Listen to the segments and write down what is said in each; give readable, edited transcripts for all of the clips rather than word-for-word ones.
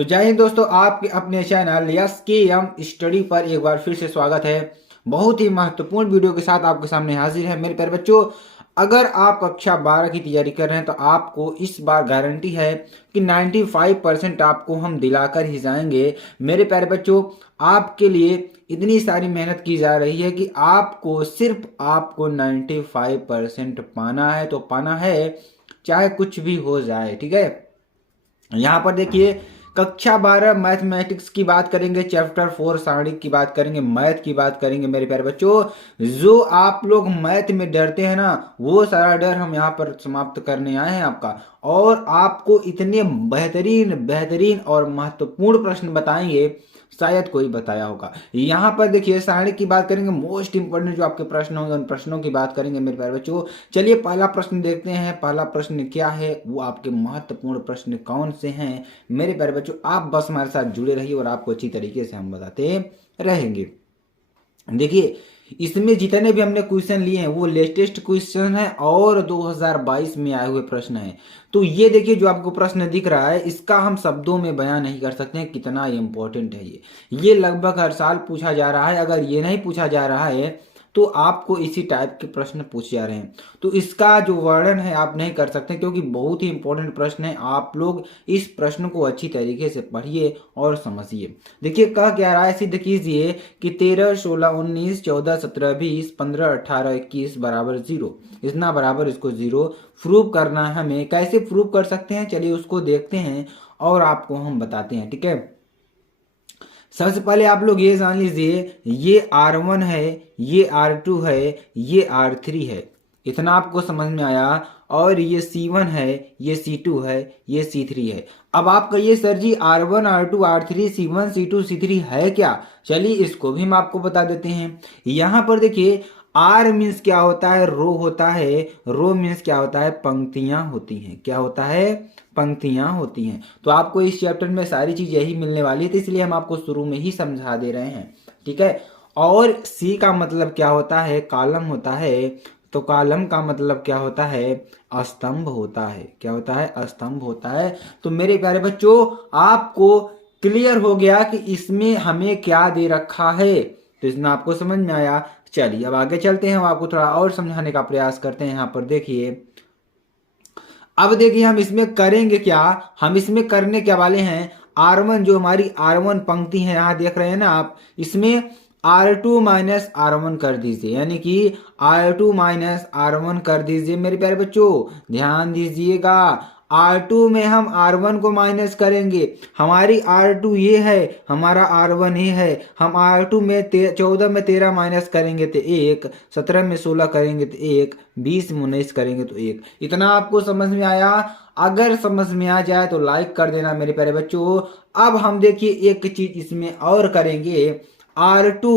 तो जय हिंद दोस्तों, आपके अपने चैनल यस के एम स्टडी पर एक बार फिर से स्वागत है। बहुत ही महत्वपूर्ण वीडियो के साथ आपके सामने हाजिर है मेरे प्यारे बच्चों। अगर आप कक्षा 12 की तैयारी कर रहे हैं तो आपको इस बार गारंटी है कि 95% आपको हम दिलाकर ही जाएंगे मेरे प्यारे बच्चों। आपके लिए इतनी सारी मेहनत की जा रही है कि आपको सिर्फ आपको 95% पाना है, तो पाना है चाहे कुछ भी हो जाए, ठीक है। यहाँ पर देखिए, कक्षा 12 मैथमेटिक्स की बात करेंगे, चैप्टर 4 सारणी की बात करेंगे, मैथ की बात करेंगे मेरे प्यारे बच्चों। जो आप लोग मैथ में डरते हैं ना, वो सारा डर हम यहाँ पर समाप्त करने आए हैं आपका। और आपको इतने बेहतरीन बेहतरीन और महत्वपूर्ण प्रश्न बताएंगे, शायद कोई बताया होगा। यहाँ पर देखिए, सारणी की बात करेंगे, मोस्ट इंपोर्टेंट जो आपके प्रश्न होंगे उन प्रश्नों की बात करेंगे मेरे प्यारे बच्चों। चलिए पहला प्रश्न देखते हैं। पहला प्रश्न क्या है, वो आपके महत्वपूर्ण प्रश्न कौन से हैं मेरे प्यारे बच्चों। आप बस हमारे साथ जुड़े रहिए और आपको अच्छी तरीके से हम बताते रहेंगे। देखिए, इसमें जितने भी हमने क्वेश्चन लिए हैं वो लेटेस्ट क्वेश्चन है और 2022 में आए हुए प्रश्न हैं। तो ये देखिए, जो आपको प्रश्न दिख रहा है इसका हम शब्दों में बयान नहीं कर सकते हैं कितना इंपॉर्टेंट है ये लगभग हर साल पूछा जा रहा है। अगर ये नहीं पूछा जा रहा है तो आपको इसी टाइप के प्रश्न पूछे जा रहे हैं, तो इसका जो वर्णन है आप नहीं कर सकते, क्योंकि बहुत ही इंपॉर्टेंट प्रश्न है। आप लोग इस प्रश्न को अच्छी तरीके से पढ़िए और समझिए। देखिए, कह क्या रहा है, सिद्ध कीजिए कि 13, 16, 19, 14, 17, 20, 15, 18, 21 बराबर 0। इतना बराबर इसको 0 प्रूव करना है हमें। कैसे प्रूव कर सकते हैं, चलिए उसको देखते हैं और आपको हम बताते हैं, ठीक है। सबसे पहले आप लोग ये जान लीजिए, ये R1 है, ये R2 है, ये R3 है। इतना आपको समझ में आया। और ये C1 है, ये C2 है, ये C3 है। अब आप कहिए सर जी, R1, R2, R3, C1, C2, C3 है क्या? चलिए इसको भी हम आपको बता देते हैं। यहाँ पर देखिए, आर मीन्स क्या होता है, रो होता है। रो मीन्स क्या होता है, पंक्तियां होती हैं। क्या होता है, पंक्तियां होती हैं। तो आपको इस चैप्टर में सारी चीज यही मिलने वाली है, तो इसलिए हम आपको शुरू में ही समझा दे रहे हैं, ठीक है। और सी का मतलब क्या होता है, कॉलम होता है। तो कॉलम का मतलब क्या होता है, स्तंभ होता है। क्या होता है, स्तंभ होता है। तो मेरे प्यारे बच्चों, आपको क्लियर हो गया कि इसमें हमें क्या दे रखा है। तो इसमें आपको समझ में आया। चलिए अब आगे चलते हैं, आपको थोड़ा और समझाने का प्रयास करते हैं। यहाँ पर देखिए, अब देखिए हम इसमें करेंगे क्या, हम इसमें करने क्या वाले हैं। R1 जो हमारी R1 पंक्ति है, यहाँ देख रहे हैं ना आप, इसमें R2 माइनस R1 कर दीजिए, यानी कि R2 माइनस R1 कर दीजिए मेरे प्यारे बच्चों। ध्यान दीजिएगा, R2 में हम R1 को माइनस करेंगे। हमारी R2 ये है, हमारा R1 ये है। हम R2 में 14 में 13 माइनस करेंगे तो 1, 17 में 16 करेंगे तो 1, 20 में 19 करेंगे तो 1। इतना आपको समझ में आया? अगर समझ में आ जाए तो लाइक कर देना मेरे प्यारे बच्चों। अब हम देखिए एक चीज इसमें और करेंगे। R2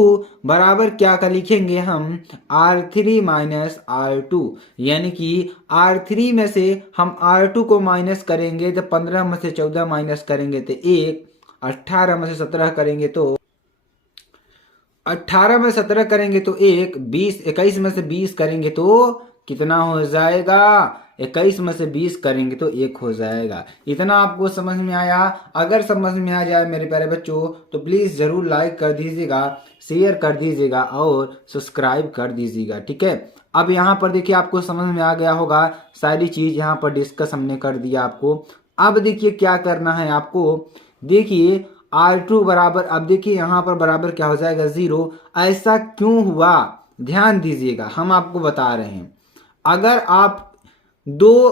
बराबर क्या का लिखेंगे हम, R3 माइनस R2, यानी कि R3 में से हम R2 को माइनस करेंगे तो 15 में से 14 माइनस करेंगे तो 1, 18 में से 17 करेंगे तो 18 में 17 करेंगे तो 1, 20 21 में से 20 करेंगे तो कितना हो जाएगा, 21 में से 20 करेंगे तो 1 हो जाएगा। इतना आपको समझ में आया? अगर समझ में आ जाए मेरे प्यारे बच्चों तो प्लीज जरूर लाइक कर दीजिएगा, शेयर कर दीजिएगा और सब्सक्राइब कर दीजिएगा, ठीक है। अब यहाँ पर देखिए, आपको समझ में आ गया होगा, सारी चीज यहाँ पर डिस्कस हमने कर दिया आपको। अब देखिए क्या करना है आपको। देखिए R2 बराबर, अब देखिए यहाँ पर बराबर क्या हो जाएगा, 0। ऐसा क्यों हुआ, ध्यान दीजिएगा, हम आपको बता रहे हैं। अगर आप दो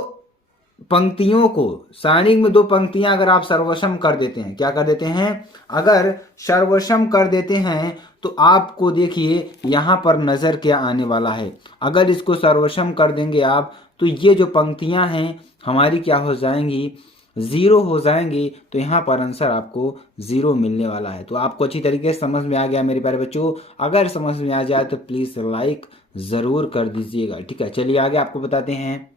पंक्तियों को, सारणी में दो पंक्तियां अगर आप सर्वसम कर देते हैं, क्या कर देते हैं, अगर सर्वसम कर देते हैं तो आपको देखिए यहाँ पर नजर क्या आने वाला है। अगर इसको सर्वसम कर देंगे आप तो ये जो पंक्तियां हैं हमारी क्या हो जाएंगी, 0 हो जाएंगी। तो यहाँ पर आंसर आपको 0 मिलने वाला है। तो आपको अच्छी तरीके से समझ में आ गया मेरे प्यारे बच्चों। अगर समझ में आ जाए तो प्लीज लाइक जरूर कर दीजिएगा, ठीक है। चलिए आगे आपको बताते हैं।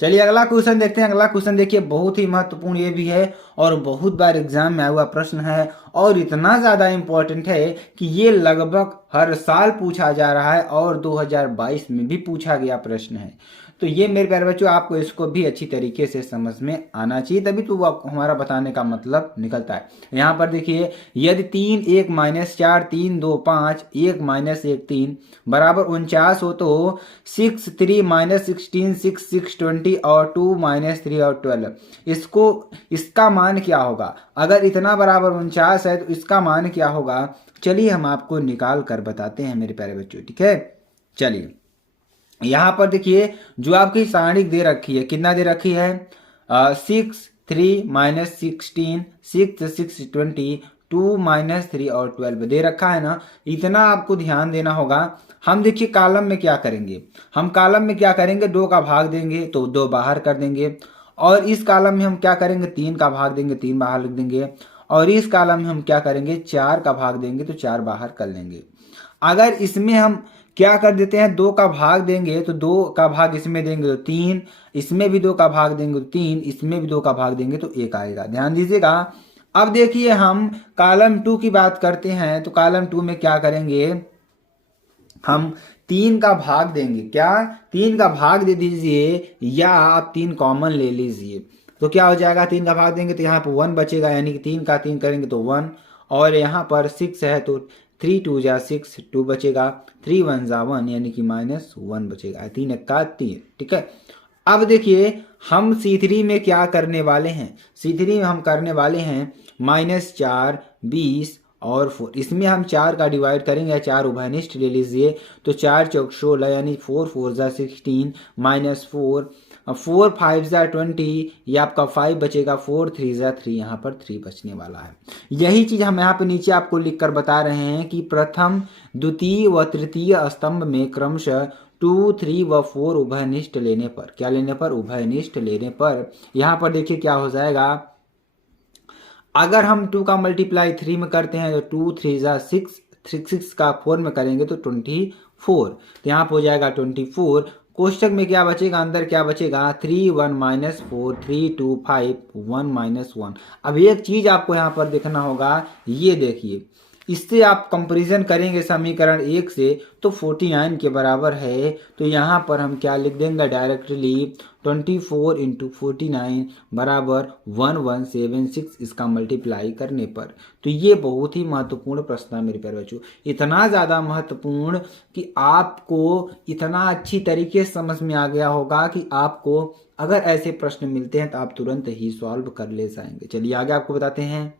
चलिए अगला क्वेश्चन देखते हैं। अगला क्वेश्चन देखिए, बहुत ही महत्वपूर्ण ये भी है और बहुत बार एग्जाम में आया हुआ प्रश्न है और इतना ज्यादा इंपॉर्टेंट है कि ये लगभग हर साल पूछा जा रहा है और 2022 में भी पूछा गया प्रश्न है। तो ये मेरे प्यारे बच्चों आपको इसको भी अच्छी तरीके से समझ में आना चाहिए, तभी तो वो हमारा बताने का मतलब निकलता है। यहाँ पर देखिए, यदि 3 1 -4 3 2 5 1 -1 3 बराबर 49 हो तो 6 3 -16 6 6 20 और 2 -3 और 12, इसका मान क्या होगा? अगर इतना बराबर 49 है तो इसका मान क्या होगा? चलिए हम आपको निकाल कर बताते हैं मेरे प्यारे बच्चों, ठीक है। चलिए यहां पर देखिए, जो आपकी सारणी दे रखी है, कितना दे रखी है? 6 3 -16 6 6 20 2 -3 और 12 दे रखा है ना। इतना आपको ध्यान देना होगा। हम देखिए कॉलम में क्या करेंगे, हम कॉलम में क्या करेंगे, 2 का भाग देंगे तो 2 बाहर कर देंगे, और इस कॉलम में हम क्या करेंगे, 3 का भाग देंगे 3 बाहर लिख देंगे, और इस कॉलम में हम क्या करेंगे, 4 का भाग देंगे तो 4 बाहर कर लेंगे। अगर इसमें हम क्या कर देते हैं, 2 का भाग देंगे तो 2 का भाग इसमें देंगे तो 3, इसमें भी 2 का भाग देंगे तो 3, इसमें भी 2 का भाग देंगे तो 1 आएगा। ध्यान दीजिएगा। अब देखिए हम कॉलम 2 की बात करते हैं, तो कॉलम 2 में क्या करेंगे, हम 3 का भाग देंगे। क्या? 3 का भाग दे दीजिए, या आप 3 कॉमन ले लीजिए, तो क्या हो जाएगा, 3 का भाग देंगे तो यहाँ पर 1 बचेगा, यानी कि 3 का 3 करेंगे तो 1, और यहाँ पर 6 है तो 3 2 जा 6 2 बचेगा, 3 1 जा 1 यानी कि -1 बचेगा, 3 1 3, ठीक है। अब देखिए हम C3 में क्या करने वाले हैं, C3 में हम करने वाले हैं -4 20 और 4, इसमें हम 4 का डिवाइड करेंगे, 4 उभयनिष्ठ ले लीजिए, तो 4 चौक 16 यानी 4 4 जा 16 -4 4 5 जा 20, ये आपका 5 बचेगा, 4 3 जा 3, यहाँ पर 3 बचने वाला है। यही चीज हम यहाँ पे नीचे आपको लिख कर बता रहे हैं कि प्रथम द्वितीय व तृतीय स्तंभ में क्रमशः 2 3 व 4 उभयनिष्ठ लेने पर, क्या लेने पर, उभयनिष्ठ लेने पर, यहाँ पर देखिए क्या हो जाएगा, अगर हम 2 का मल्टीप्लाई 3 में करते हैं तो 2 3 जा 6, 6 का 4 में करेंगे तो 24, तो यहाँ पर हो जाएगा 24। कोष्टक में क्या बचेगा, अंदर क्या बचेगा, 3 1 -4 3 2 5 1 -1। अब एक चीज आपको यहाँ पर देखना होगा, ये देखिए, इससे आप कंपैरिजन करेंगे समीकरण 1 से तो 49 के बराबर है, तो यहाँ पर हम क्या लिख देंगे डायरेक्टली, 24 × 49 बराबर 1176, इसका मल्टीप्लाई करने पर। तो ये बहुत ही महत्वपूर्ण प्रश्न है मेरे प्यारे बच्चों, इतना ज़्यादा महत्वपूर्ण कि आपको इतना अच्छी तरीके से समझ में आ गया होगा कि आपको अगर ऐसे प्रश्न मिलते हैं तो आप तुरंत ही सॉल्व कर ले जाएंगे। चलिए आगे आपको बताते हैं।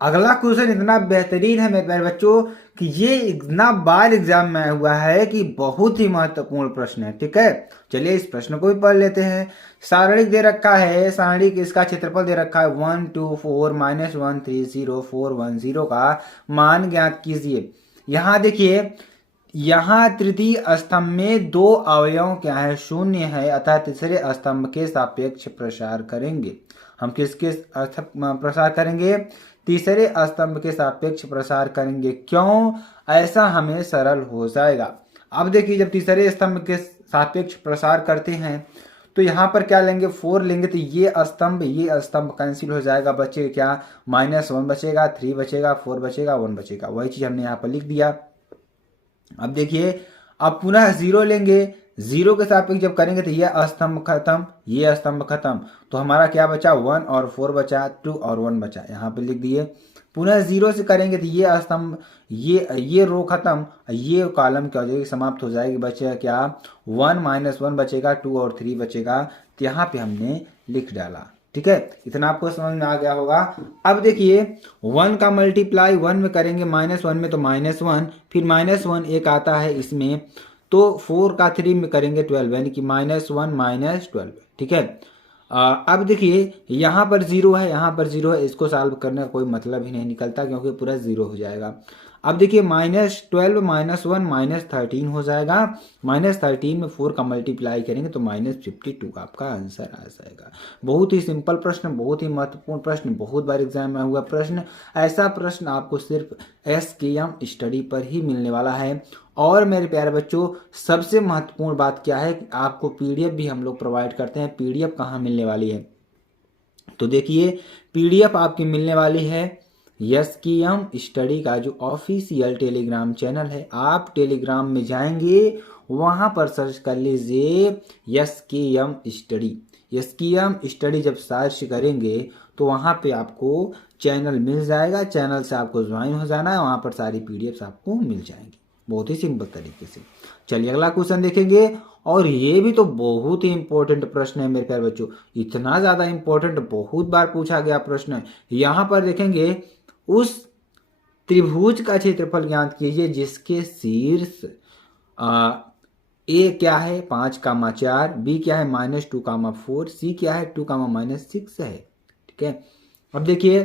अगला क्वेश्चन इतना बेहतरीन है मेरे प्यारे बच्चों कि ये इतना बार एग्जाम में आया हुआ है कि बहुत ही महत्वपूर्ण प्रश्न है, ठीक है। चलिए इस प्रश्न को भी पढ़ लेते हैं। सारणी दे रखा है, सारणी के इसका क्षेत्रफल दे रखा है 1 2 4 -1 3 0 4 1 0 का मान ज्ञात कीजिए। यहाँ देखिए, यहाँ तृतीय स्तंभ में 2 अवयव क्या है, 0 है, अतः तीसरे स्तंभ के सापेक्ष प्रसार करेंगे। हम किसके प्रसार करेंगे, तीसरे स्तंभ के सापेक्ष प्रसार करेंगे। क्यों? ऐसा हमें सरल हो जाएगा। अब देखिए, जब तीसरे स्तंभ के सापेक्ष प्रसार करते हैं तो यहाँ पर क्या लेंगे, 4 लेंगे, तो ये स्तंभ कैंसिल हो जाएगा, बचेगा क्या, -1 बचेगा, 3 बचेगा, 4 बचेगा, 1 बचेगा। वही चीज हमने यहाँ पर लिख दिया। अब देखिए, अब पुनः 0 लेंगे, 0 के सापेक्ष जब करेंगे तो ये स्तंभ खत्म, ये स्तंभ खत्म, तो हमारा क्या बचा, 1 और 4 बचा, 2 और 1 बचा, यहाँ पे लिख दिए। पुनः 0 से करेंगे तो ये स्तंभ, ये रो खत्म, ये कॉलम क्या हो जाएगी, समाप्त हो जाएगी, बचेगा क्या, 1 -1 बचेगा, 2 और 3 बचेगा, तो यहाँ पे हमने लिख डाला, ठीक है। इतना आपको समझ में आ गया होगा। अब देखिए, 1 का मल्टीप्लाई 1 में करेंगे, -1 में तो -1, फिर -1 एक आता है इसमें, तो 4 का 3 में करेंगे 12, यानी कि -1 -12, ठीक है। अब देखिए, यहाँ पर 0 है, यहाँ पर 0 है, इसको सॉल्व करने का कोई मतलब ही नहीं निकलता क्योंकि पूरा 0 हो जाएगा। अब देखिए, -12 -1 -13 हो जाएगा, -13 में 4 का मल्टीप्लाई करेंगे तो -52 आपका आंसर आ जाएगा। बहुत ही सिंपल प्रश्न, बहुत ही महत्वपूर्ण प्रश्न, बहुत बार एग्जाम में हुआ प्रश्न। ऐसा प्रश्न आपको सिर्फ SKM स्टडी पर ही मिलने वाला है। और मेरे प्यारे बच्चों, सबसे महत्वपूर्ण बात क्या है कि आपको PDF भी हम लोग प्रोवाइड करते हैं। PDF कहाँ मिलने वाली है, तो देखिए PDF आपकी मिलने वाली है SKM स्टडी का जो ऑफिशियल टेलीग्राम चैनल है। आप टेलीग्राम में जाएंगे, वहाँ पर सर्च कर लीजिए SKM स्टडी। SKM स्टडी जब सर्च करेंगे तो वहाँ पे आपको चैनल मिल जाएगा, चैनल से आपको ज्वाइन हो जाना है, वहाँ पर सारी PDFs आपको मिल जाएंगी बहुत ही सिंपल तरीके से। चलिए अगला क्वेश्चन देखेंगे, और ये भी तो बहुत ही इंपॉर्टेंट प्रश्न है मेरे प्यारे बच्चों, इतना ज़्यादा इंपॉर्टेंट, बहुत बार पूछा गया प्रश्न है। यहाँ पर देखेंगे, उस त्रिभुज का क्षेत्रफल ज्ञात कीजिए जिसके शीर्ष ए क्या है 5,4, बी क्या है -2,4, सी क्या है 2,-6 है। ठीक है, अब देखिए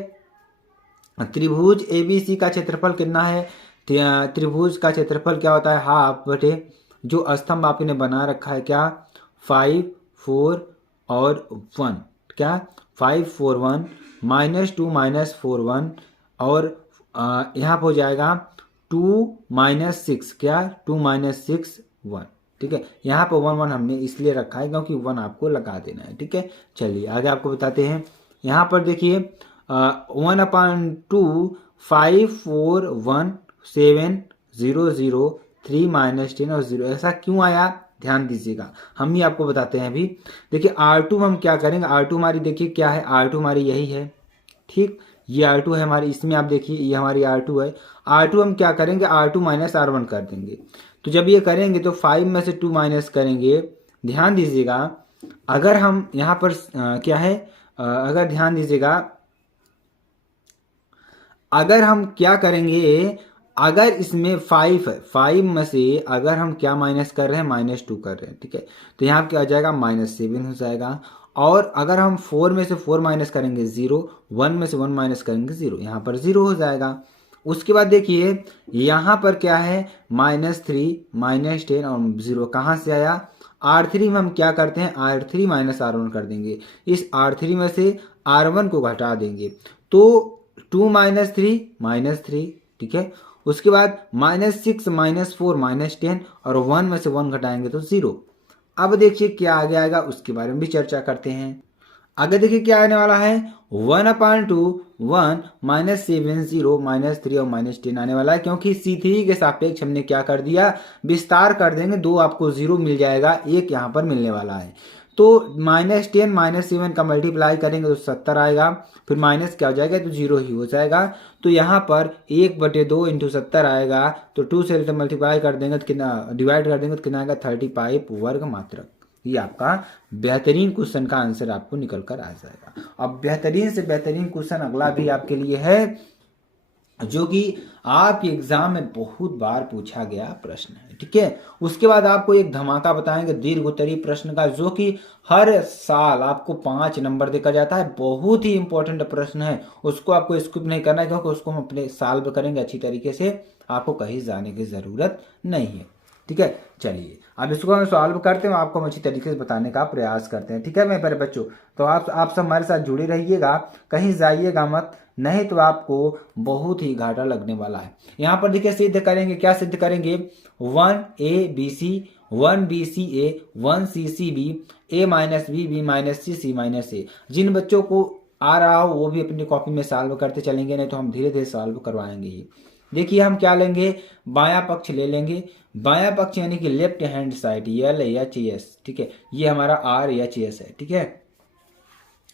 त्रिभुज ABC का क्षेत्रफल कितना है। त्रिभुज का क्षेत्रफल क्या होता है, हाफ बटे जो स्तंभ आपने बना रखा है क्या 5, 4 और 1, क्या 5, 4, 1 -2 -4 1 और यहाँ पर हो जाएगा 2 - 6, क्या 2 - 6 1। ठीक है, यहाँ पर 1 1 हमने इसलिए रखा है क्योंकि 1 आपको लगा देना है। ठीक है, चलिए आगे आपको बताते हैं। यहाँ पर देखिए 1/2 5 4 1 7 0 0 3 -10 और 0, ऐसा क्यों आया ध्यान दीजिएगा, हम ही आपको बताते हैं अभी। देखिए R2 हम क्या करेंगे, R2 हमारी देखिए क्या है, R2 हमारी यही है। ठीक, ये R2 है हमारी, इसमें आप देखिए ये हमारी R2 है। R2 हम क्या करेंगे, R2 - R1 कर देंगे। तो जब ये करेंगे तो 5 में से 2 माइनस करेंगे। ध्यान दीजिएगा, अगर हम यहाँ पर क्या है, अगर ध्यान दीजिएगा, अगर हम क्या करेंगे, अगर इसमें 5 है, 5 में से अगर हम क्या माइनस कर रहे हैं, -2 कर रहे हैं। ठीक है, तो यहाँ क्या आ जाएगा -7 हो जाएगा। और अगर हम 4 में से 4 माइनस करेंगे 0, 1 में से 1 माइनस करेंगे 0, यहाँ पर 0 हो जाएगा। उसके बाद देखिए यहाँ पर क्या है -3 -10 और 0 कहाँ से आया, R3 में हम क्या करते हैं, R3 - R1 कर देंगे। इस R3 में से R1 को घटा देंगे तो 2 - 3 -3। ठीक है, उसके बाद -6 -4 -10 और 1 में से 1 घटाएंगे तो 0। अब देखिए क्या आगे आएगा, उसके बारे में भी चर्चा करते हैं। आगे देखिए क्या आने वाला है, 1/2 1 -7 0 -3 और -10 आने वाला है, क्योंकि C3 के सापेक्ष हमने क्या कर दिया, विस्तार कर देंगे, 2 आपको 0 मिल जाएगा, 1 यहाँ पर मिलने वाला है। तो -10 -7 का मल्टीप्लाई करेंगे तो 70 आएगा, फिर माइनस क्या हो जाएगा तो 0 ही हो जाएगा। तो यहाँ पर 1/2 × 70 आएगा, तो 2 से मल्टीप्लाई कर देंगे तो कितना, डिवाइड कर देंगे तो कितना आएगा 35 वर्ग मात्रक। ये आपका बेहतरीन क्वेश्चन का आंसर आपको निकल कर आ जाएगा। अब बेहतरीन से बेहतरीन क्वेश्चन अगला भी आपके लिए है, जो कि आपके एग्जाम में बहुत बार पूछा गया प्रश्न है। ठीक है, उसके बाद आपको एक धमाका बताएंगे दीर्घ उत्तरीय प्रश्न का, जो कि हर साल आपको 5 नंबर देकर जाता है। बहुत ही इंपॉर्टेंट प्रश्न है, उसको आपको स्किप नहीं करना है, क्योंकि उसको हम अपने सॉल्व करेंगे अच्छी तरीके से, आपको कहीं जाने की जरूरत नहीं है। ठीक है, चलिए अब इसको हम सॉल्व करते हैं, आपको हम अच्छी तरीके से बताने का प्रयास करते हैं। ठीक है मेरे प्यारे बच्चों, तो आप सब हमारे साथ जुड़े रहिएगा, कहीं जाइएगा मत, नहीं तो आपको बहुत ही घाटा लगने वाला है। यहाँ पर देखिए सिद्ध करेंगे, क्या सिद्ध करेंगे, 1ABC 1BCA 1CCB A - B B - C C - A। जिन बच्चों को आ रहा हो वो भी अपनी कॉपी में सॉल्व करते चलेंगे, नहीं तो हम धीरे धीरे सॉल्व करवाएंगे ही। देखिए हम क्या लेंगे, बायां पक्ष ले लेंगे, बायां पक्ष यानी कि लेफ्ट हैंड साइड, LHS। ठीक है, ये हमारा RHS है। ठीक है,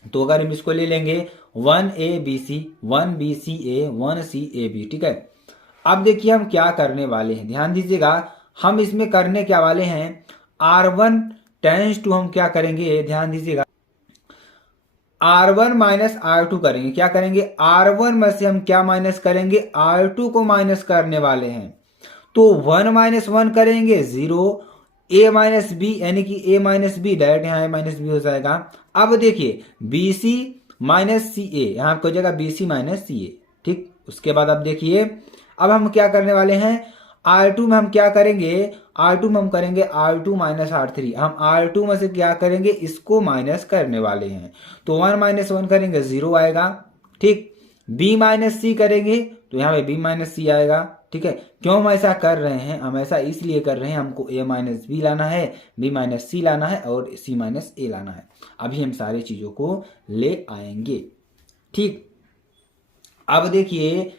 तो अगर हम इसको ले लेंगे 1ABC 1BCA 1CAB। ठीक है, अब देखिए हम क्या करने वाले हैं, ध्यान दीजिएगा, हम इसमें करने क्या वाले हैं, R1 टेंस टू हम क्या करेंगे, ध्यान दीजिएगा, R1 - R2 करेंगे। क्या करेंगे, R1 में से हम क्या माइनस करेंगे, R2 को माइनस करने वाले हैं। तो 1 - 1 करेंगे 0, A - B यानी कि A - B डायरेक्ट यहाँ A - B हो जाएगा। अब देखिए BC - CA, यहाँ आपको हो जाएगा BC - CA। ठीक, उसके बाद अब देखिए अब हम क्या करने वाले हैं, R2 में हम क्या करेंगे, R2 में हम करेंगे R2 - R3। हम R2 में से क्या करेंगे, इसको माइनस करने वाले हैं। तो 1 - 1 करेंगे 0 आएगा। ठीक, B - C करेंगे तो यहाँ पे B - C आएगा। ठीक है, क्यों हम ऐसा कर रहे हैं, हम ऐसा इसलिए कर रहे हैं, हमको A - B लाना है, B - C लाना है और C - A लाना है। अभी हम सारी चीजों को ले आएंगे। ठीक, अब देखिए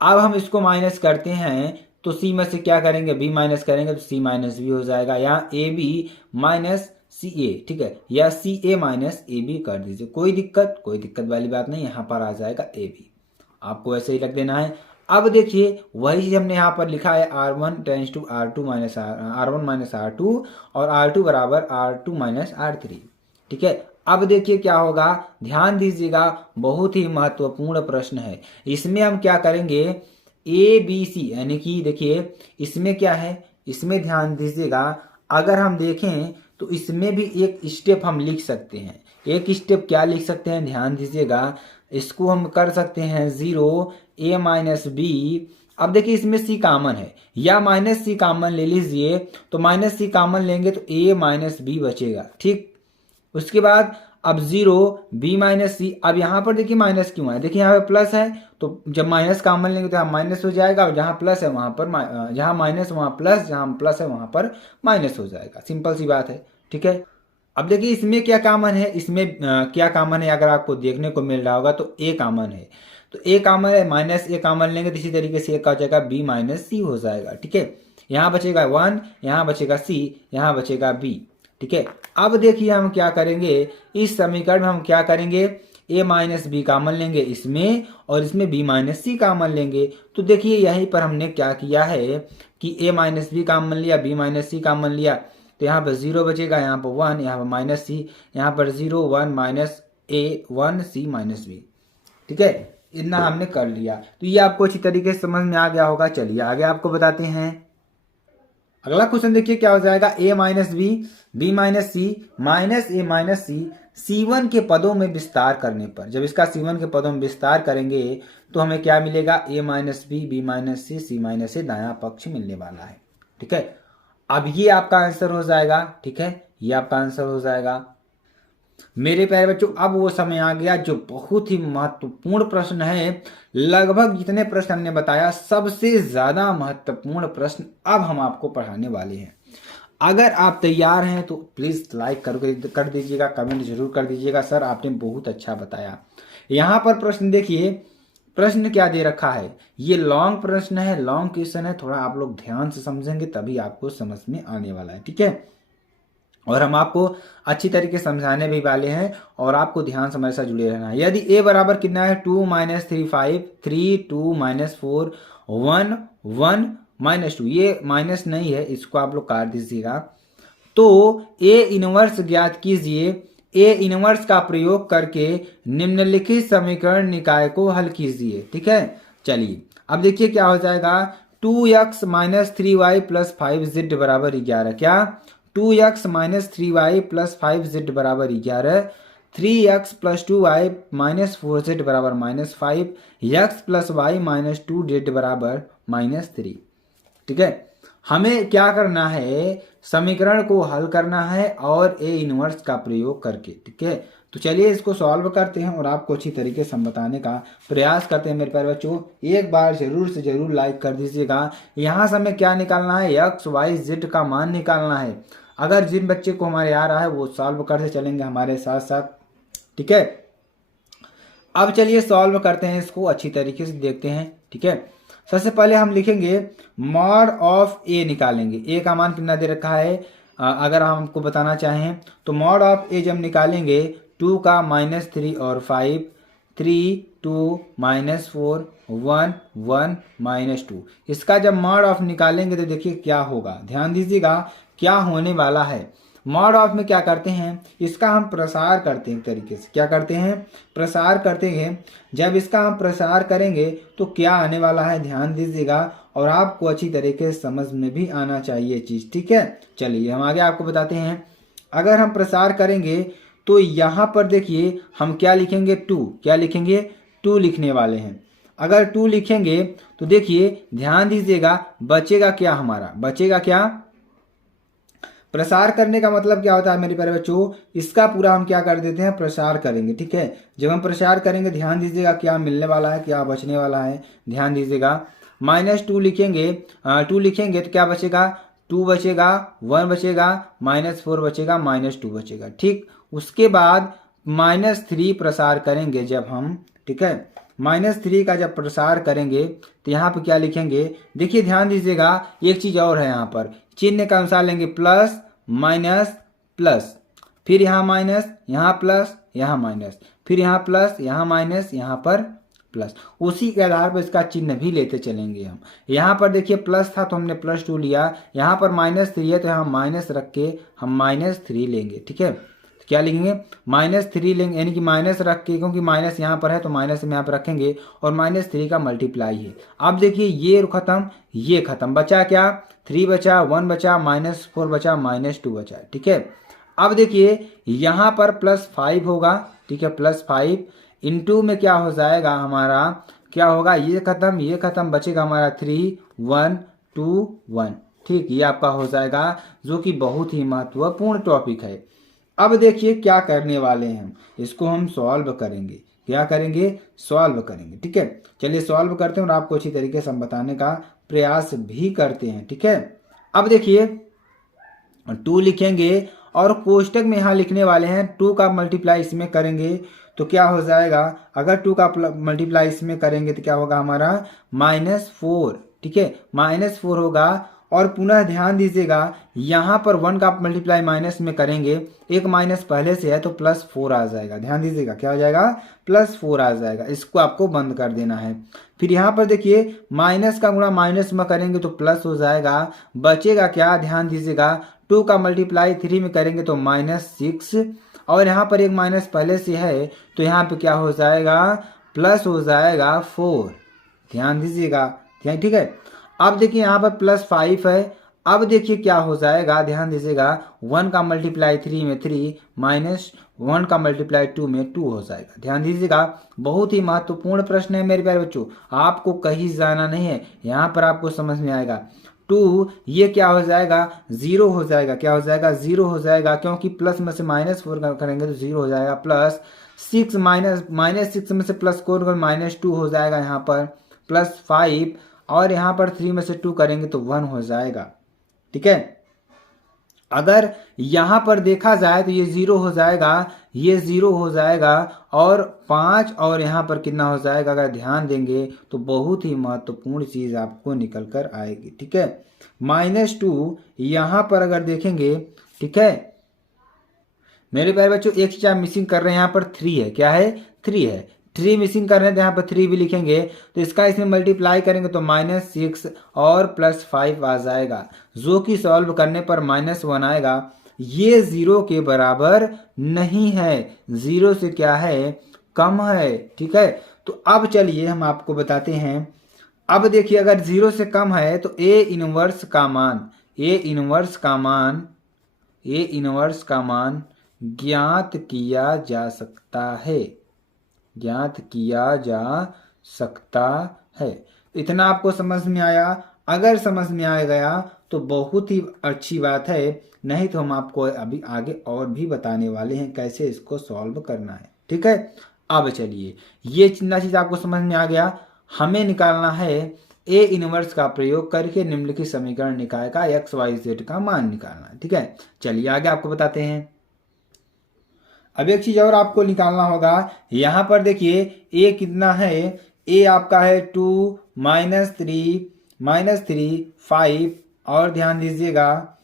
अब हम इसको माइनस करते हैं तो सी में से क्या करेंगे, बी माइनस करेंगे तो सी माइनस बी हो जाएगा। यहाँ ए बी माइनस सी ए, ठीक है, या सी ए माइनस ए बी कर दीजिए, कोई दिक्कत वाली बात नहीं, यहाँ पर आ जाएगा ए बी, आपको ऐसे ही रख देना है। अब देखिए वही चीज हमने यहाँ पर लिखा है R1 tense to R2 minus R1 minus R2 और R2 बराबर R2 माइनस R3, ठीक है। अब देखिए क्या होगा, ध्यान दीजिएगा, बहुत ही महत्वपूर्ण प्रश्न है। इसमें हम क्या करेंगे, ए बी सी, यानी कि देखिए इसमें क्या है, इसमें ध्यान दीजिएगा, अगर हम देखें तो इसमें भी एक स्टेप हम लिख सकते हैं। एक स्टेप क्या लिख सकते हैं, ध्यान दीजिएगा, इसको हम कर सकते हैं 0 a माइनस बी। अब देखिए इसमें c कॉमन है, या माइनस c कॉमन ले लीजिए, तो माइनस c कॉमन लेंगे तो a माइनस बी बचेगा, ठीक। उसके बाद अब 0 b माइनस सी, अब यहाँ पर देखिए माइनस क्यों है, देखिए यहाँ पे प्लस है, तो जब माइनस कॉमन लेंगे तो यहाँ माइनस हो जाएगा, और जहाँ प्लस है वहाँ पर जहाँ माइनस वहाँ प्लस, जहाँ प्लस है वहाँ पर माइनस हो जाएगा, सिंपल सी बात है, ठीक है। अब देखिए इसमें क्या कॉमन है, इसमें क्या कॉमन है, अगर आपको देखने को मिल रहा होगा तो ए कॉमन है, तो ए कॉमन है, माइनस ए कॉमन लेंगे तो इसी तरीके से एक हो जाएगा बी माइनस सी हो जाएगा, ठीक है। यहाँ बचेगा 1, यहाँ बचेगा सी, यहाँ बचेगा बी, ठीक है। अब देखिए हम क्या करेंगे, इस समीकरण में हम क्या करेंगे, ए माइनस बी कॉमन लेंगे इसमें, और इसमें बी माइनस सी कॉमन लेंगे। तो देखिए यहीं पर हमने क्या किया है कि ए माइनस बी कॉमन लिया, बी माइनस सी कॉमन लिया, तो यहाँ पर 0 बचेगा, यहाँ पर 1, यहाँ पर माइनस सी, यहाँ पर 0 1 माइनस ए 1 सी माइनस बी, ठीक है। इतना हमने कर लिया, तो ये आपको अच्छी तरीके से समझ में आ गया होगा। चलिए आगे आपको बताते हैं। अगला क्वेश्चन देखिए क्या हो जाएगा, ए माइनस बी, बी माइनस सी, माइनस ए माइनस सी, C1 के पदों में विस्तार करने पर, जब इसका C1 के पदों में विस्तार करेंगे तो हमें क्या मिलेगा, ए माइनस बी, बी माइनस सी, सी माइनस ए दायां पक्ष मिलने वाला है, ठीक है। अब ये आपका आंसर हो जाएगा, ठीक है, ये आपका आंसर हो जाएगा। मेरे प्यारे बच्चों, अब वो समय आ गया जो बहुत ही महत्वपूर्ण प्रश्न है। लगभग जितने प्रश्न हमने बताया सबसे ज्यादा महत्वपूर्ण प्रश्न अब हम आपको पढ़ाने वाले हैं। अगर आप तैयार हैं तो प्लीज लाइक कर दीजिएगा, कमेंट जरूर कर दीजिएगा, सर आपने बहुत अच्छा बताया। यहाँ पर प्रश्न देखिए, प्रश्न क्या दे रखा है, ये लॉन्ग प्रश्न है, लॉन्ग क्वेश्चन है, थोड़ा आप लोग ध्यान से समझेंगे तभी आपको समझ में आने वाला है, ठीक है। और हम आपको अच्छी तरीके से समझाने भी वाले हैं, और आपको ध्यान से हमारे साथ जुड़े रहना है। यदि a बराबर कितना है, 2 माइनस 3 5, 3 2 माइनस 4 1 1 माइनस 2, ये माइनस नहीं है, इसको आप लोग काट दीजिएगा। तो a इनवर्स ज्ञात कीजिए, a इनवर्स का प्रयोग करके निम्नलिखित समीकरण निकाय को हल कीजिए, ठीक है। चलिए अब देखिए क्या हो जाएगा, 2x minus 3y plus 5z बराबर 11, क्या 2x minus 3y plus 5z बराबर 11, 3x plus 2y minus 4z बराबर minus 5, x plus y minus 2z बराबर माइनस 3, ठीक है। हमें क्या करना है, समीकरण को हल करना है और ए इनवर्स का प्रयोग करके, ठीक है। तो चलिए इसको सॉल्व करते हैं और आपको अच्छी तरीके से बताने का प्रयास करते हैं। मेरे प्यारे बच्चों, एक बार जरूर से जरूर लाइक कर दीजिएगा। यहाँ से हमें क्या निकालना है, एक्स वाई जेड का मान निकालना है। अगर जिन बच्चे को हमारे आ रहा है वो सॉल्व करते चलेंगे हमारे साथ साथ, ठीक है। अब चलिए सॉल्व करते हैं, इसको अच्छी तरीके से देखते हैं, ठीक है। सबसे पहले हम लिखेंगे मॉड ऑफ ए निकालेंगे। ए का मान कितना दे रखा है, अगर हमको बताना चाहें तो मॉड ऑफ ए जब निकालेंगे 2 का माइनस 3 और 5, 3 2 माइनस 4 1 1 माइनस 2, इसका जब मॉड ऑफ निकालेंगे तो देखिए क्या होगा, ध्यान दीजिएगा क्या होने वाला है। मॉड ऑफ में क्या करते हैं, इसका हम प्रसार करते हैं, एक तरीके से क्या करते हैं, प्रसार करते हैं। जब इसका हम प्रसार करेंगे तो क्या आने वाला है, ध्यान दीजिएगा, और आपको अच्छी तरीके से समझ में भी आना चाहिए चीज, ठीक है। चलिए हम आगे आपको बताते हैं। अगर हम प्रसार करेंगे तो यहाँ पर देखिए हम क्या लिखेंगे, 2, क्या लिखेंगे, 2 लिखने वाले हैं। अगर 2 लिखेंगे तो देखिए ध्यान दीजिएगा बचेगा क्या, हमारा बचेगा क्या, प्रसार करने का मतलब क्या होता है मेरे प्यारे बच्चों, इसका पूरा हम क्या कर देते हैं, प्रसार करेंगे, ठीक है। जब हम प्रसार करेंगे ध्यान दीजिएगा क्या मिलने वाला है, क्या बचने वाला है, ध्यान दीजिएगा। -2 लिखेंगे, 2 लिखेंगे तो क्या बचेगा, 2 बचेगा, 1 बचेगा, -4 बचेगा, -2 बचेगा, ठीक। उसके बाद -3 प्रसार करेंगे जब हम, ठीक है, -3 का जब प्रसार करेंगे तो यहाँ पर क्या लिखेंगे, देखिए ध्यान दीजिएगा, एक चीज और है यहाँ पर, चिन्ह का अनुसार लेंगे, प्लस माइनस प्लस, फिर यहाँ माइनस, यहाँ प्लस, यहाँ माइनस, फिर यहाँ प्लस, यहाँ माइनस, यहाँ पर प्लस, उसी के आधार पर इसका चिन्ह भी लेते चलेंगे हम। यहाँ पर देखिए प्लस था तो हमने +2 लिया, यहाँ पर -3 है तो यहाँ माइनस रख के हम -3 लेंगे, ठीक है। तो क्या लिखेंगे, -3 लेंगे, यानी कि माइनस रख के, क्योंकि माइनस यहाँ पर है तो माइनस हम यहाँ पर रखेंगे और -3 का मल्टीप्लाई है। अब देखिए ये खत्म, ये खत्म, बचा क्या, 3 बचा, 1 बचा, -4 बचा, -2 बचा, ठीक है। अब देखिए यहाँ पर +5 होगा, ठीक है, +5 इंटू में क्या हो जाएगा हमारा, क्या होगा, ये खत्म, बचेगा हमारा 3 1 2 1, ठीक, ये आपका हो जाएगा, जो कि बहुत ही महत्वपूर्ण टॉपिक है। अब देखिए क्या करने वाले हैं, इसको हम सॉल्व करेंगे, क्या करेंगे, सॉल्व करेंगे, ठीक है। चलिए सॉल्व करते हैं और आपको अच्छी तरीके से हम बताने का प्रयास भी करते हैं, ठीक है। अब देखिए 2 लिखेंगे और कोष्टक में यहाँ लिखने वाले हैं 2 का मल्टीप्लाई इसमें करेंगे तो क्या हो जाएगा, अगर 2 का मल्टीप्लाई इसमें करेंगे तो क्या होगा हमारा -4, ठीक है, -4 होगा। और पुनः ध्यान दीजिएगा यहाँ पर 1 का मल्टीप्लाई माइनस में करेंगे, एक माइनस पहले से है तो +4 आ जाएगा, ध्यान दीजिएगा क्या हो जाएगा, +4 आ जाएगा, इसको आपको बंद कर देना है। फिर यहाँ पर देखिए माइनस का गुणा माइनस में करेंगे तो प्लस हो जाएगा, बचेगा क्या, ध्यान दीजिएगा 2 का मल्टीप्लाई 3 में करेंगे तो -6, और यहाँ पर एक माइनस पहले से है तो यहाँ पे क्या हो जाएगा, प्लस हो जाएगा 4, ध्यान दीजिएगा, ठीक है। अब देखिए यहाँ पर +5 है, अब देखिए क्या हो जाएगा, ध्यान दीजिएगा 1 का मल्टीप्लाई 3 में 3 -1 का मल्टीप्लाई 2 में 2 हो जाएगा, ध्यान दीजिएगा। बहुत ही महत्वपूर्ण प्रश्न है मेरे प्यारे बच्चों, आपको कहीं जाना नहीं है, यहाँ पर आपको समझ में आएगा। 2 ये क्या हो जाएगा, 0 हो जाएगा, क्या हो जाएगा, 0 हो जाएगा, क्योंकि प्लस में से -4 करेंगे तो 0 हो जाएगा। +6 -6 में से प्लस को -2 हो जाएगा, यहाँ पर +5, और यहाँ पर 3 में से 2 करेंगे तो 1 हो जाएगा, ठीक है। अगर यहाँ पर देखा जाए तो ये 0 हो जाएगा, ये 0 हो जाएगा, और 5 और यहाँ पर कितना हो जाएगा, अगर ध्यान देंगे तो बहुत ही महत्वपूर्ण चीज आपको निकल कर आएगी, ठीक है। -2 यहाँ पर अगर देखेंगे, ठीक है मेरे प्यारे बच्चों, एक चीज आप मिसिंग कर रहे हैं, यहाँ पर 3 है, क्या है, 3 है, 3 मिसिंग कर रहे हैं तो यहाँ पर 3 भी लिखेंगे, तो इसका इसमें मल्टीप्लाई करेंगे तो -6 और +5 आ जाएगा, जो कि सॉल्व करने पर -1 आएगा। ये 0 के बराबर नहीं है, 0 से क्या है, कम है, ठीक है। तो अब चलिए हम आपको बताते हैं, अब देखिए अगर 0 से कम है तो A इनवर्स का मान ज्ञात किया जा सकता है, इतना आपको समझ में आया। अगर समझ में आ गया तो बहुत ही अच्छी बात है, नहीं तो हम आपको अभी आगे और भी बताने वाले हैं कैसे इसको सॉल्व करना है, ठीक है। अब चलिए ये चिन्ह चीज आपको समझ में आ गया, हमें निकालना है A इनवर्स का प्रयोग करके निम्नलिखित समीकरण निकाय का XYZ का मान निकालना है, ठीक है। चलिए आगे आपको बताते हैं। अब एक चीज और आपको निकालना होगा, यहां पर देखिए A कितना है, A आपका है 2 -3 5, और ध्यान दीजिएगा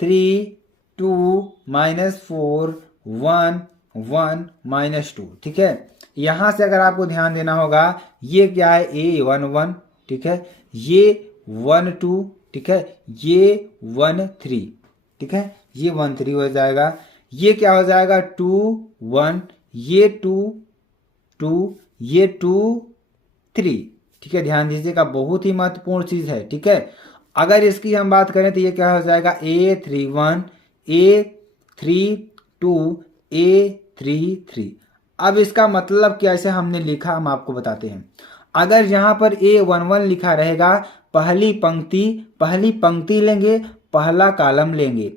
3 2 -4 1 1 -2, ठीक है। यहां से अगर आपको ध्यान देना होगा, ये क्या है, A 1 1, ठीक है, ये 1 2, ठीक है, ये 1 3, ठीक है, ये 1 3 हो जाएगा, ये क्या हो जाएगा 2 1, ये 2 2, ये 2 3, ठीक है। ध्यान दीजिएगा बहुत ही महत्वपूर्ण चीज है, ठीक है। अगर इसकी हम बात करें तो ये क्या हो जाएगा, A3 1 A3 2 A3 3। अब इसका मतलब कैसे हमने लिखा हम आपको बताते हैं। अगर यहाँ पर A1 1 लिखा रहेगा, पहली पंक्ति लेंगे, पहला कॉलम लेंगे,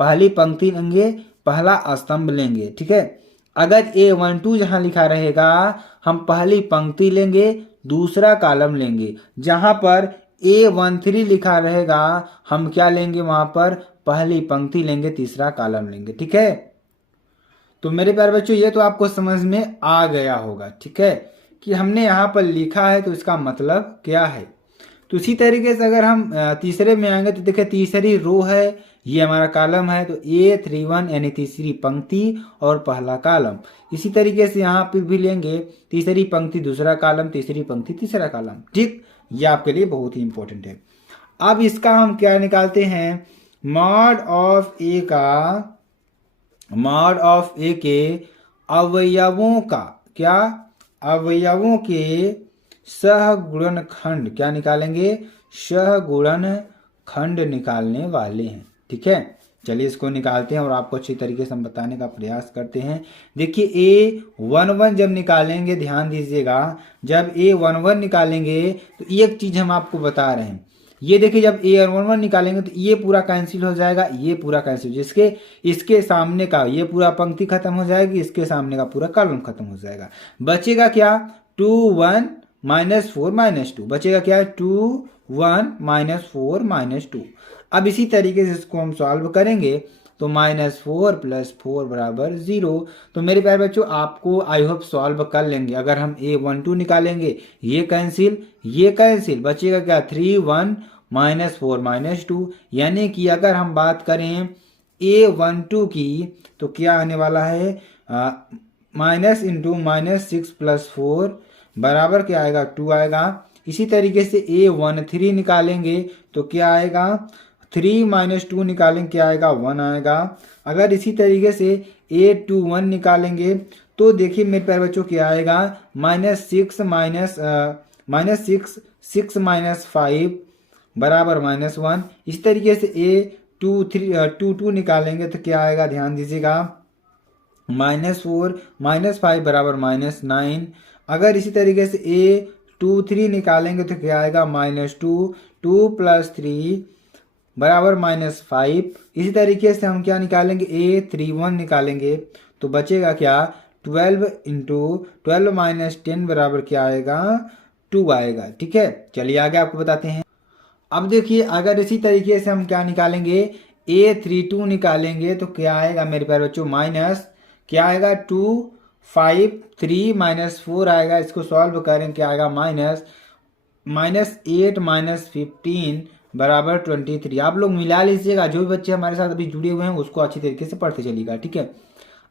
पहली पंक्ति लेंगे, पहला स्तंभ लेंगे, ठीक है। अगर A1 2 जहां लिखा रहेगा, हम पहली पंक्ति लेंगे, दूसरा कॉलम लेंगे। जहां पर A1 3 लिखा रहेगा, हम क्या लेंगे, वहां पर पहली पंक्ति लेंगे, तीसरा कॉलम लेंगे, ठीक है। तो मेरे प्यारे बच्चों ये तो आपको समझ में आ गया होगा, ठीक है, कि हमने यहाँ पर लिखा है तो इसका मतलब क्या है। तो इसी तरीके से अगर हम तीसरे में आएंगे तो देखिए तीसरी रो है, ये हमारा कॉलम है, तो A31 यानी तीसरी पंक्ति और पहला कॉलम। इसी तरीके से यहाँ पे भी लेंगे, तीसरी पंक्ति दूसरा कॉलम, तीसरी पंक्ति तीसरा कॉलम। ठीक, ये आपके लिए बहुत ही इंपॉर्टेंट है। अब इसका हम क्या निकालते हैं, मॉड ऑफ ए का, मॉड ऑफ ए के अवयवों का, क्या, अवयवों के सहगुणनखंड, क्या निकालेंगे, सहगुणनखंड निकालने वाले हैं। ठीक है, चलिए इसको निकालते हैं और आपको अच्छी तरीके से हम बताने का प्रयास करते हैं। देखिए A11 जब निकालेंगे, ध्यान दीजिएगा, जब A11 निकालेंगे तो एक चीज हम आपको बता रहे हैं, ये देखिए जब A11 निकालेंगे तो ये पूरा कैंसिल हो जाएगा, ये पूरा कैंसिल, जिसके इसके सामने का ये पूरा पंक्ति खत्म हो जाएगी, इसके सामने का पूरा कॉलम खत्म हो जाएगा। बचेगा क्या, 2 1 -4 -2, बचेगा क्या, 2 1 -4 -2। अब इसी तरीके से इसको हम सॉल्व करेंगे तो -4 + 4 = 0। तो मेरे प्यारे बच्चों, आपको आई होप सॉल्व कर लेंगे। अगर हम A12 निकालेंगे, ये कैंसिल, ये कैंसिल, बचेगा क्या, 3 1 -4 -2। यानी कि अगर हम बात करें A12 की तो क्या आने वाला है, माइनस इंटू -6 + 4 बराबर क्या आएगा, 2 आएगा। इसी तरीके से A13 निकालेंगे तो क्या आएगा, 3 - 2 निकालेंगे, क्या आएगा, 1 आएगा। अगर इसी तरीके से A21 निकालेंगे तो देखिए मेरे प्यारे बच्चों क्या आएगा, -6 -5 बराबर -1। इस तरीके से A22 निकालेंगे तो क्या आएगा, ध्यान दीजिएगा, -4 -5 बराबर -9। अगर इसी तरीके से A23 निकालेंगे तो क्या आएगा, -2 2 + 3 बराबर -5। इसी तरीके से हम क्या निकालेंगे, A31 निकालेंगे तो बचेगा क्या, 12 × 12 - 10 बराबर क्या आएगा, 2 आएगा। ठीक है, चलिए आगे आपको बताते हैं। अब देखिए अगर इसी तरीके से हम क्या निकालेंगे, A32 निकालेंगे तो क्या आएगा मेरे प्यारे बच्चों, माइनस क्या आएगा, 2 5 3 -4 आएगा। इसको सॉल्व करें क्या आएगा, -8 -15 बराबर 23। आप लोग मिला लीजिएगा, जो भी बच्चे हमारे साथ अभी जुड़े हुए हैं उसको अच्छी तरीके से पढ़ते चलिएगा। ठीक है,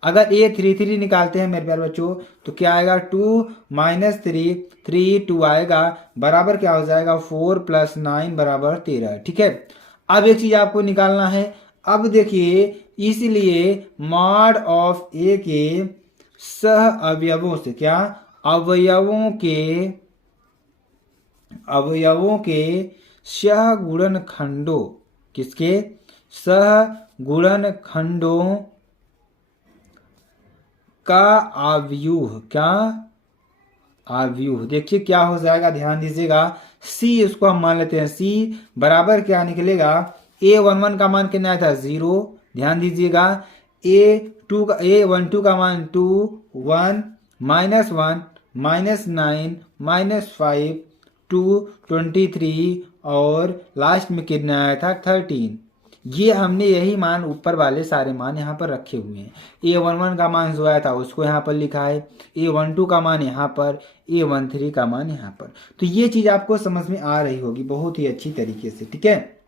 अगर A33 निकालते हैं मेरे प्यारे बच्चों तो क्या आएगा, 2 -3 3 2 आएगा, बराबर क्या हो जाएगा, 4 + 9 बराबर 13। ठीक है, अब एक चीज आपको निकालना है। अब देखिए इसलिए मॉड ऑफ ए के सह अवयवों से, क्या, अवयवों के सहगुणनखंडों, किसके, सहगुणनखंडों का आव्यूह, क्या, आव्यूह। देखिए क्या हो जाएगा, ध्यान दीजिएगा, C उसको हम मान लेते हैं, C बराबर क्या निकलेगा, A11 का मान कितना था, 0। ध्यान दीजिएगा, A12 का मान 2 1 -1 -9 -5 2 23 और लास्ट में कितना आया था, 13। ये हमने यही मान ऊपर वाले सारे मान यहाँ पर रखे हुए हैं। A11 का मान जो आया था उसको यहाँ पर लिखा है, A12 का मान यहाँ पर, A13 का मान यहाँ पर। तो ये चीज आपको समझ में आ रही होगी बहुत ही अच्छी तरीके से। ठीक है,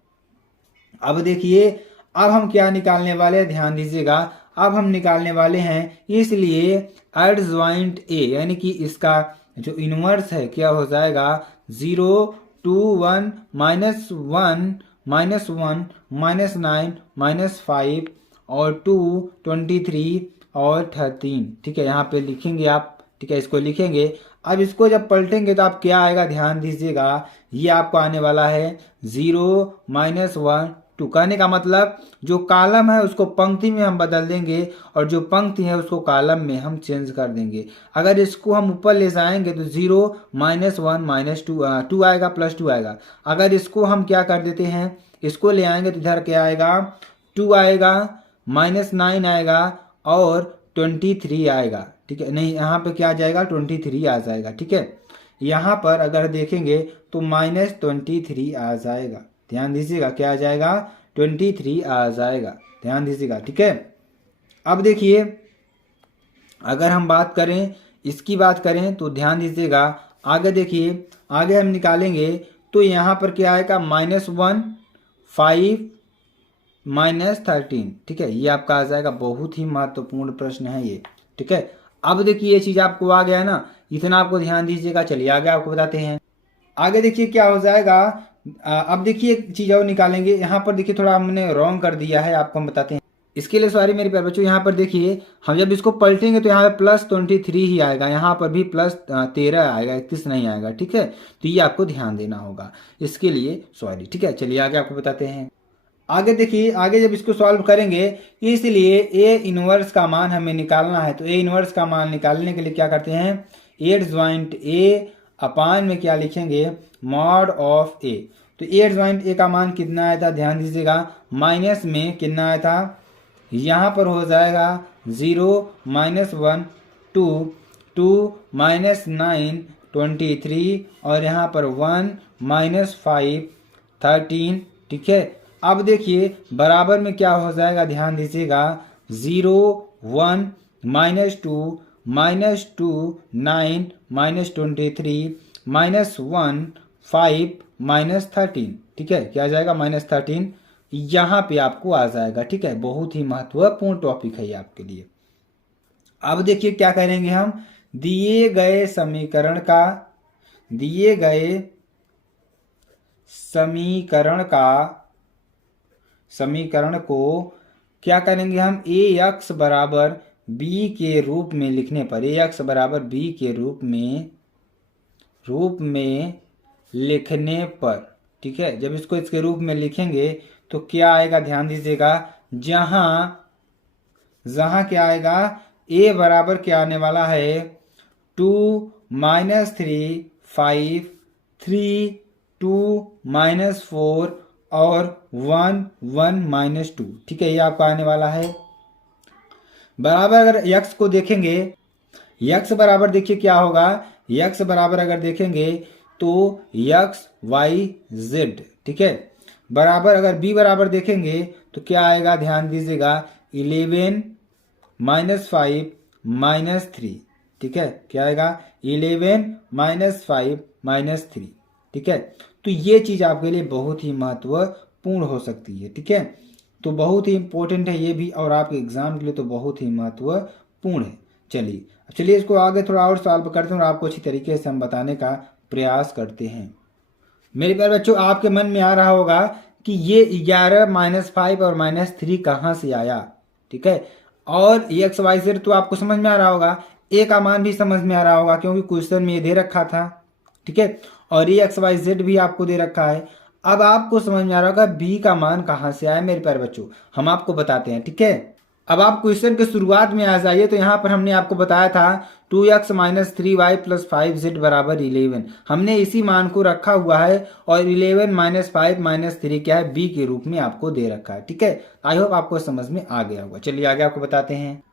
अब देखिए अब हम क्या निकालने वाले हैं, ध्यान दीजिएगा, अब हम निकालने वाले हैं इसलिए एडजॉइंट A, यानी कि इसका जो इनवर्स है क्या हो जाएगा, 0 2 1 -1 -9 -5 और 2 23 और 13। ठीक है, यहाँ पे लिखेंगे आप। ठीक है, इसको लिखेंगे। अब इसको जब पलटेंगे तो आप क्या आएगा, ध्यान दीजिएगा, ये आपको आने वाला है 0 -1 2। कहने का मतलब जो कॉलम है उसको पंक्ति में हम बदल देंगे और जो पंक्ति है उसको कॉलम में हम चेंज कर देंगे। अगर इसको हम ऊपर ले जाएंगे तो 0 -1 -2 आएगा, +2 आएगा। अगर इसको हम क्या कर देते हैं, इसको ले आएंगे तो इधर क्या आएगा, 2 आएगा, -9 आएगा और 23 आएगा। ठीक है, नहीं यहाँ पे क्या आ जाएगा, 23 आ जाएगा। ठीक है, यहाँ पर अगर देखेंगे तो -23 आ जाएगा। ध्यान दीजिएगा, क्या आ जाएगा, 23 आ जाएगा। ध्यान दीजिएगा। ठीक है, अब देखिए अगर हम बात करें इसकी बात करें तो ध्यान दीजिएगा, आगे देखिए, आगे हम निकालेंगे तो यहाँ पर क्या आएगा, -1 5 -13। ठीक है, ये आपका आ जाएगा। बहुत ही महत्वपूर्ण प्रश्न है ये। ठीक है, अब देखिए ये चीज़ आपको आ गया ना, इतना आपको ध्यान दीजिएगा। चलिए आगे आपको बताते हैं। आगे देखिए क्या हो जाएगा। अब देखिए एक चीज़ और निकालेंगे। यहाँ पर देखिए थोड़ा हमने रॉन्ग कर दिया है, आपको हम बताते हैं। इसके लिए सॉरी मेरे प्यारे बच्चों। यहाँ पर देखिए हम जब इसको पलटेंगे तो यहाँ पे +23 ही आएगा, यहाँ पर भी +13 आएगा, 31 नहीं आएगा। ठीक है, तो ये आपको ध्यान देना होगा, इसके लिए सॉरी। ठीक है, चलिए आगे आपको बताते हैं। आगे देखिए, आगे जब इसको सॉल्व करेंगे, इसलिए ए इनवर्स का मान हमें निकालना है। तो ए इनवर्स का मान निकालने के लिए क्या करते हैं, 8/a अपान में क्या लिखेंगे, मॉड ऑफ ए। तो 8/a का मान कितना आया था, ध्यान दीजिएगा, माइनस में कितना आया था, यहाँ पर हो जाएगा 0 -1 2 2 -9 23 और यहाँ पर 1 -5 13। ठीक है, अब देखिए बराबर में क्या हो जाएगा, ध्यान दीजिएगा, 0 1 -2 -2 9 -23 -1 5 -13। ठीक है, क्या आ जाएगा, -13 यहाँ पे आपको आ जाएगा। ठीक है, बहुत ही महत्वपूर्ण टॉपिक है ये आपके लिए। अब देखिए क्या करेंगे हम, दिए गए समीकरण को क्या करेंगे हम, ax बराबर b के रूप में लिखने पर, ax बराबर b के रूप में लिखने पर, ठीक है, जब इसको इसके रूप में लिखेंगे तो क्या आएगा, ध्यान दीजिएगा, जहां क्या आएगा, a बराबर क्या आने वाला है, 2 -3 5 3 2 -4 और 1 1 -2। ठीक है, ये आपका आने वाला है। बराबर अगर x को देखेंगे, x बराबर देखिए क्या होगा, x बराबर अगर देखेंगे तो x y z। ठीक है, बराबर अगर b बराबर देखेंगे तो क्या आएगा, ध्यान दीजिएगा, 11 -5 -3। ठीक है, क्या आएगा, 11 -5 -3। ठीक है, तो ये चीज़ आपके लिए बहुत ही महत्वपूर्ण हो सकती है। ठीक है, तो बहुत ही इंपॉर्टेंट है ये भी, और आपके एग्जाम के लिए तो बहुत ही महत्वपूर्ण है। चलिए इसको आगे थोड़ा और सॉल्व करते हैं और आपको अच्छी तरीके से हम बताने का प्रयास करते हैं। मेरे प्यारे बच्चों, आपके मन में आ रहा होगा कि ये 11 -5 और -3 कहाँ से आया। ठीक है, और एक्स वाई जेड तो आपको समझ में आ रहा होगा, ए का मान भी समझ में आ रहा होगा क्योंकि क्वेश्चन में ये दे रखा था। ठीक है, और ये एक्स वाई जेड भी आपको दे रखा है। अब आपको समझ में आ रहा होगा बी का मान कहाँ से आया। मेरे प्यारे बच्चों, हम आपको बताते हैं। ठीक है, अब आप क्वेश्चन के शुरुआत में आ जाइए। तो यहाँ पर हमने आपको बताया था 2x - 3y + 5z बराबर 11। हमने इसी मान को रखा हुआ है और 11 - 5 - 3 क्या है, b के रूप में आपको दे रखा है। ठीक है, आई होप आपको समझ में आ गया होगा। चलिए आगे आपको बताते हैं।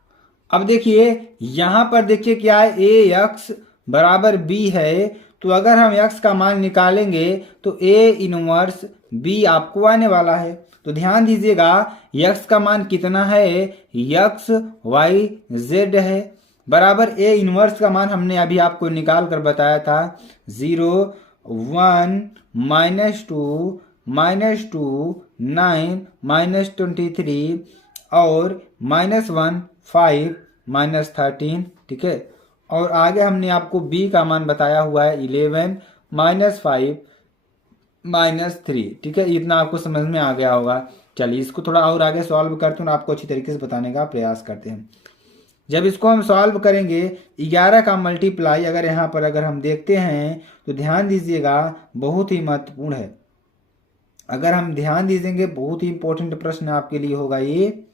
अब देखिए यहाँ पर देखिए क्या है, ax बराबर b है। तो अगर हम x का मान निकालेंगे तो a इनवर्स b आपको आने वाला है। तो ध्यान दीजिएगा, x का मान कितना है, x y z है, बराबर a इनवर्स का मान हमने अभी आपको निकाल कर बताया था, 0 1 -2 -2 9 -23 और -1 5 -13। ठीक है, और आगे हमने आपको b का मान बताया हुआ है 11 -5 -3। ठीक है, इतना आपको समझ में आ गया होगा। चलिए इसको थोड़ा और आगे सॉल्व करते हैं और आपको अच्छी तरीके से बताने का प्रयास करते हैं। जब इसको हम सॉल्व करेंगे, 11 का मल्टीप्लाई अगर यहाँ पर अगर हम देखते हैं तो ध्यान दीजिएगा, बहुत ही महत्वपूर्ण है। अगर हम ध्यान दीजिएंगे, बहुत ही इंपॉर्टेंट प्रश्न आपके लिए होगा ये।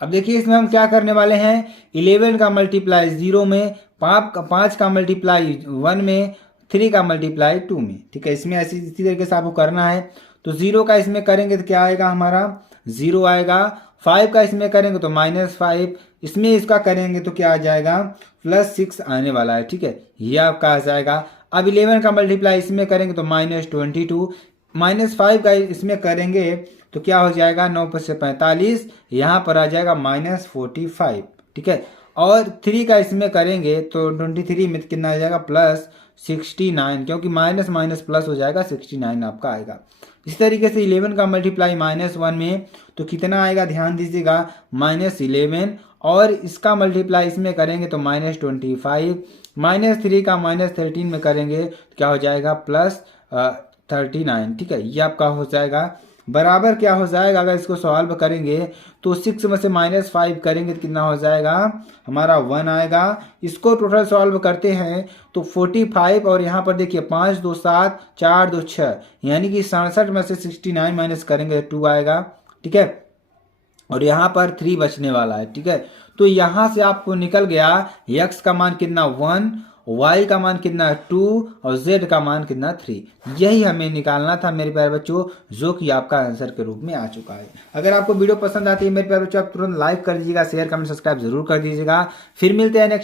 अब देखिए इसमें हम क्या करने वाले हैं, 11 का मल्टीप्लाई 0 में, 5 का मल्टीप्लाई 1 में, 3 का मल्टीप्लाई 2 में। ठीक है, इसमें इसी तरीके से आपको करना है। तो 0 का इसमें करेंगे तो क्या आएगा, हमारा 0 आएगा। 5 का इसमें करेंगे तो -5, इसमें इसका करेंगे तो क्या आ जाएगा, +6 आने वाला है। ठीक है, ये आपका आ जाएगा। अब 11 का मल्टीप्लाई इसमें करेंगे तो -22, -5 का इसमें करेंगे तो क्या हो जाएगा, 9 + 45, यहाँ पर आ जाएगा -45। ठीक है, और 3 का इसमें करेंगे तो 23 में कितना आ जाएगा प्लस 69, क्योंकि माइनस माइनस प्लस हो जाएगा 69 आपका आएगा। इस तरीके से 11 का मल्टीप्लाई -1 में तो कितना आएगा ध्यान दीजिएगा -11, और इसका मल्टीप्लाई इसमें करेंगे तो -25, -3 का -13 में करेंगे तो क्या हो जाएगा +39। ठीक है, ये आपका हो जाएगा बराबर क्या हो जाएगा, अगर इसको सॉल्व करेंगे तो 6 में से -5 करेंगे तो कितना हो जाएगा हमारा 1 आएगा। इसको टोटल सॉल्व करते हैं तो 45, और यहाँ पर देखिए 5 2 7 4 2 6, यानी कि 67 में से 69 माइनस करेंगे 2 आएगा। ठीक है, और यहाँ पर 3 बचने वाला है। ठीक है, तो यहाँ से आपको निकल गया x का मान कितना 1, y का मान कितना 2 और z का मान कितना 3। यही हमें निकालना था मेरे प्यारे बच्चों, जो कि आपका आंसर के रूप में आ चुका है। अगर आपको वीडियो पसंद आती है मेरे प्यारे बच्चों, आप तुरंत लाइक कर दीजिएगा, शेयर कमेंट सब्सक्राइब जरूर कर दीजिएगा। फिर मिलते हैं नेक्स्ट